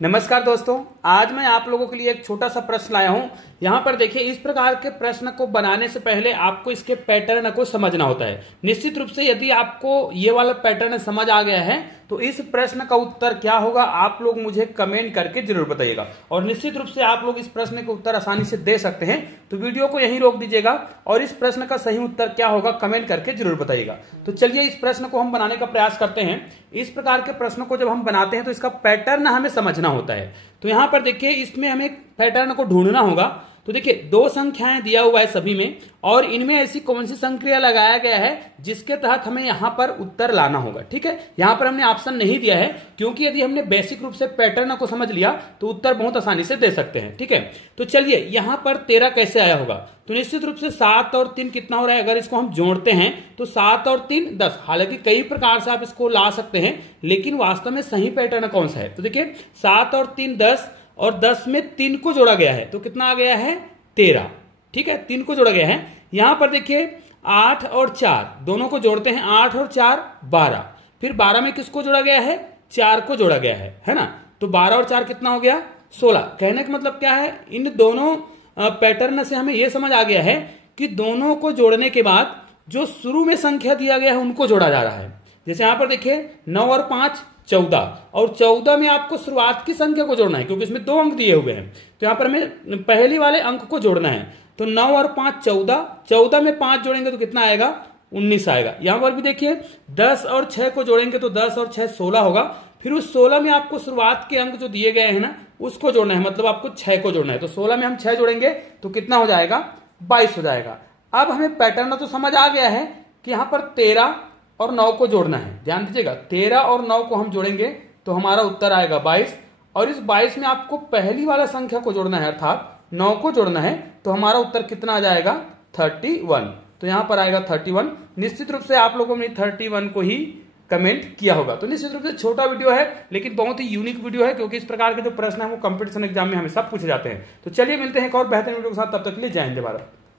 नमस्कार दोस्तों, आज मैं आप लोगों के लिए एक छोटा सा प्रश्न लाया हूं। यहाँ पर देखिए, इस प्रकार के प्रश्न को बनाने से पहले आपको इसके पैटर्न को समझना होता है। निश्चित रूप से यदि आपको ये वाला पैटर्न समझ आ गया है तो इस प्रश्न का उत्तर क्या होगा आप लोग मुझे कमेंट करके जरूर बताइएगा। और निश्चित रूप से आप लोग इस प्रश्न के उत्तर आसानी से दे सकते हैं, तो वीडियो को यहीं रोक दीजिएगा और इस प्रश्न का सही उत्तर क्या होगा कमेंट करके जरूर बताइएगा। तो चलिए इस प्रश्न को हम बनाने का प्रयास करते हैं। इस प्रकार के प्रश्नों को जब हम बनाते हैं तो इसका पैटर्न हमें समझना होता है। तो यहां पर देखिए, इसमें हमें पैटर्न को ढूंढना होगा। तो देखिए, दो संख्याएं दिया हुआ है सभी में, और इनमें ऐसी कौन सी संक्रिया लगाया गया है जिसके तहत हमें यहां पर उत्तर लाना होगा। ठीक है, यहां पर हमने ऑप्शन नहीं दिया है क्योंकि यदि हमने बेसिक रूप से पैटर्न को समझ लिया तो उत्तर बहुत आसानी से दे सकते हैं। ठीक है, तो चलिए यहां पर 13 कैसे आया होगा। तो निश्चित रूप से 7 और 3 कितना हो रहा है, अगर इसको हम जोड़ते हैं तो 7 और 3 10। हालांकि कई प्रकार से आप इसको ला सकते हैं, लेकिन वास्तव में सही पैटर्न कौन सा है। तो देखिए, 7 और 3 10, और 10 में 3 को जोड़ा गया है तो कितना आ गया है 13। ठीक है, 3 को जोड़ा गया है। यहां पर देखिए 8 और 4 दोनों को जोड़ते हैं, 8 और 4 12। फिर 12 में किसको जोड़ा गया है, 4 को जोड़ा गया है ना। तो 12 और 4 कितना हो गया 16। कहने का मतलब क्या है, इन दोनों पैटर्न से हमें यह समझ आ गया है कि दोनों को जोड़ने के बाद जो शुरू में संख्या दिया गया है उनको जोड़ा जा रहा है। जैसे यहां पर देखिए 9 और 5 14, और 14 में आपको शुरुआत की संख्या को जोड़ना है क्योंकि इसमें 2 अंक दिए हुए हैं। तो यहां पर हमें पहले वाले अंक को जोड़ना है। तो 9 और 5 14, 14 में 5 जोड़ेंगे तो कितना आएगा 19 आएगा। यहां पर भी देखिए 10 और 6 को जोड़ेंगे तो 10 और 6 16 होगा। फिर उस 16 में आपको शुरुआत के अंक जो दिए गए हैं ना उसको जोड़ना है, मतलब आपको 6 को जोड़ना है। तो 16 में हम 6 जोड़ेंगे तो कितना हो जाएगा 22 हो जाएगा। अब हमें पैटर्न तो समझ आ गया है कि यहां पर 13 और 9 को जोड़ना है। ध्यान दीजिएगा, 13 और 9 को हम जोड़ेंगे तो हमारा उत्तर आएगा 22, और इस 22 में आपको पहली वाला संख्या को जोड़ना है अर्थात 9 को जोड़ना है। तो हमारा उत्तर कितना आ जाएगा 31। तो यहां पर आएगा 31। निश्चित रूप से आप लोगों ने 31 को ही कमेंट किया होगा। तो निश्चित रूप से छोटा वीडियो है लेकिन बहुत ही यूनिक वीडियो है, क्योंकि इस प्रकार के जो प्रश्न है वो कंपटीशन एग्जाम में हमें सब पूछे जाते हैं। तो चलिए मिलते हैं एक और बेहतरीन वीडियो के साथ, तब तक के लिए जय हिंद भारत।